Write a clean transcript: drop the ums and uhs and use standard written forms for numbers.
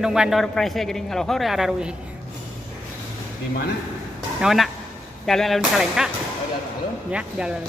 nungguan door price gini ngalohor ya araruih. Di mana? Naonna? Jalan alun Salengka. Oh, di alun-alun. Ya, jalan.